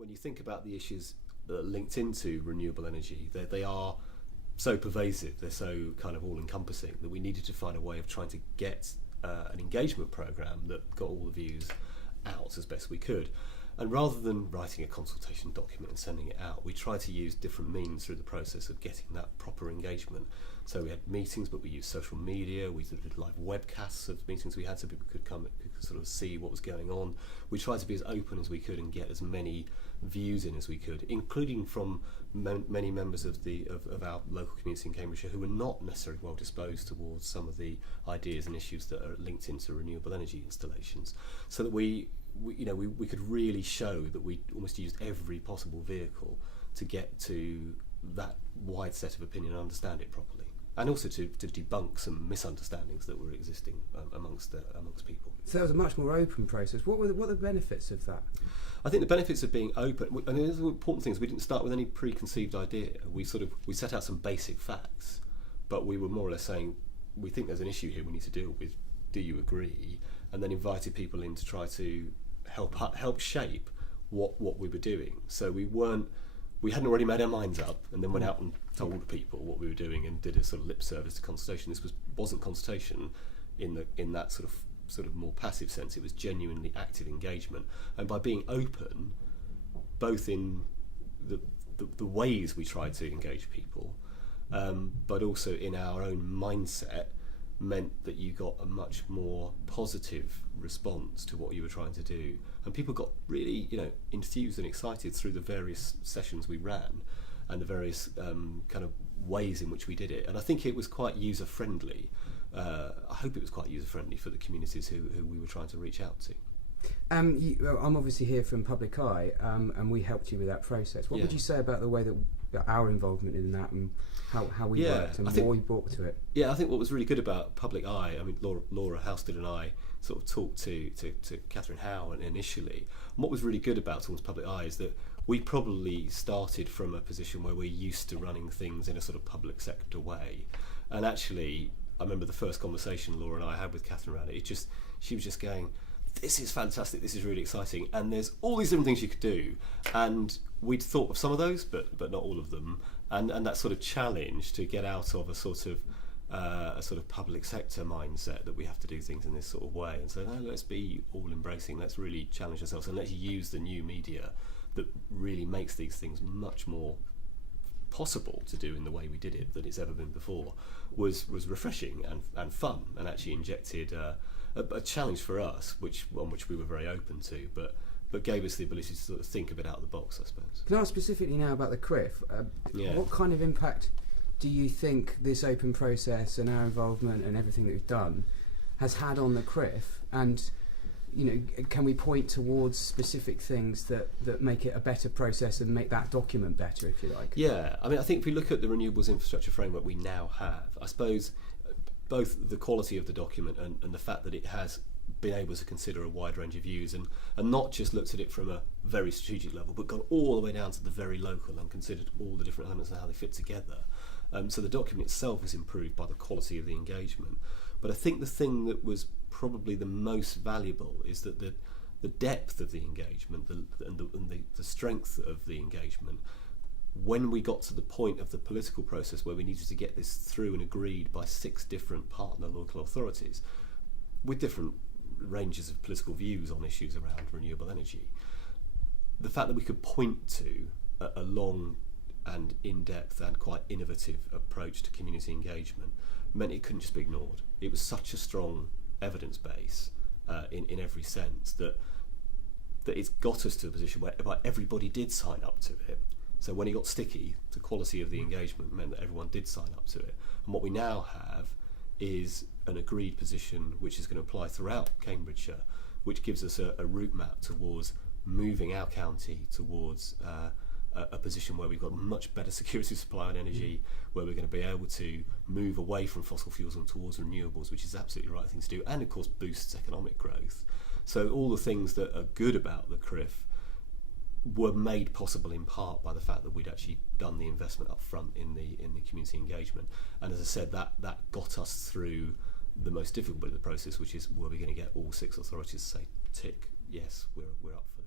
when you think about the issues that are linked into renewable energy, they are so pervasive, they're so kind of all-encompassing that we needed to find a way of trying to get an engagement programme that got all the views out as best we could. And rather than writing a consultation document and sending it out, we tried to use different means through the process of getting that proper engagement. So we had meetings, but we used social media. We did live webcasts of meetings we had so people could come, who could sort of see what was going on. We tried to be as open as we could and get as many views in as we could, including from many members of our local community in Cambridgeshire who were not necessarily well disposed towards some of the ideas and issues that are linked into renewable energy installations, so that we could really show that we almost used every possible vehicle to get to that wide set of opinion and understand it properly, and also to debunk some misunderstandings that were existing amongst people. So that was a much more open process. What are the benefits of that? I think the benefits of being open, and the important thing is we didn't start with any preconceived idea. We set out some basic facts, but we were more or less saying, we think there's an issue here we need to deal with. Do you agree? And then invited people in to try to help shape what we were doing. So we hadn't already made our minds up and then went out and told people what we were doing and did a sort of lip service to consultation. This wasn't consultation in that sort of more passive sense. It was genuinely active engagement, and by being open, both in the ways we tried to engage people, but also in our own mindset, meant that you got a much more positive response to what you were trying to do, and people got really enthused and excited through the various sessions we ran and the various kind of ways in which we did it. And I think it was quite user friendly. I hope it was quite user friendly for the communities who we were trying to reach out to. I'm obviously here from Public Eye, and we helped you with that process. What would you say about the way that our involvement in that and how we worked and what we brought to it? Yeah, I think what was really good about Public Eye, I mean, Laura Houston and I sort of talked to Catherine Howe initially. And what was really good about talking to Public Eye is that we probably started from a position where we're used to running things in a sort of public sector way. And actually, I remember the first conversation Laura and I had with Catherine around it. She was just going, this is fantastic, this is really exciting, and there's all these different things you could do, and we'd thought of some of those but not all of them, and that sort of challenge to get out of a sort of public sector mindset that we have to do things in this sort of way, and so no, let's be all embracing, let's really challenge ourselves and let's use the new media that really makes these things much more possible to do in the way we did it than it's ever been before, was refreshing and fun, and actually injected a challenge for us, on which we were very open to, but gave us the ability to sort of think a bit out of the box, I suppose. Can I ask specifically now about the CRIF? What kind of impact do you think this open process and our involvement and everything that we've done has had on the CRIF? And can we point towards specific things that make it a better process and make that document better, if you like? Yeah, I mean, I think if we look at the Renewables Infrastructure Framework we now have, I suppose both the quality of the document and the fact that it has been able to consider a wide range of views and not just looked at it from a very strategic level, but gone all the way down to the very local and considered all the different elements and how they fit together. So the document itself is improved by the quality of the engagement. But I think the thing that was probably the most valuable is that the depth of the engagement and the strength of the engagement, when we got to the point of the political process where we needed to get this through and agreed by 6 different partner local authorities with different ranges of political views on issues around renewable energy, the fact that we could point to a long and in-depth and quite innovative approach to community engagement meant it couldn't just be ignored. It was such a strong evidence base in every sense that it's got us to a position where everybody did sign up to it. So when it got sticky, the quality of the engagement meant that everyone did sign up to it. And what we now have is an agreed position which is going to apply throughout Cambridgeshire, which gives us a route map towards moving our county towards a position where we've got much better security of supply on energy, where we're going to be able to move away from fossil fuels and towards renewables, which is absolutely the right thing to do, and of course boosts economic growth. So all the things that are good about the CRIF were made possible in part by the fact that we'd actually done the investment up front in the community engagement. And as I said, that got us through the most difficult bit of the process, which is, were we going to get all 6 authorities to say, tick, yes, we're up for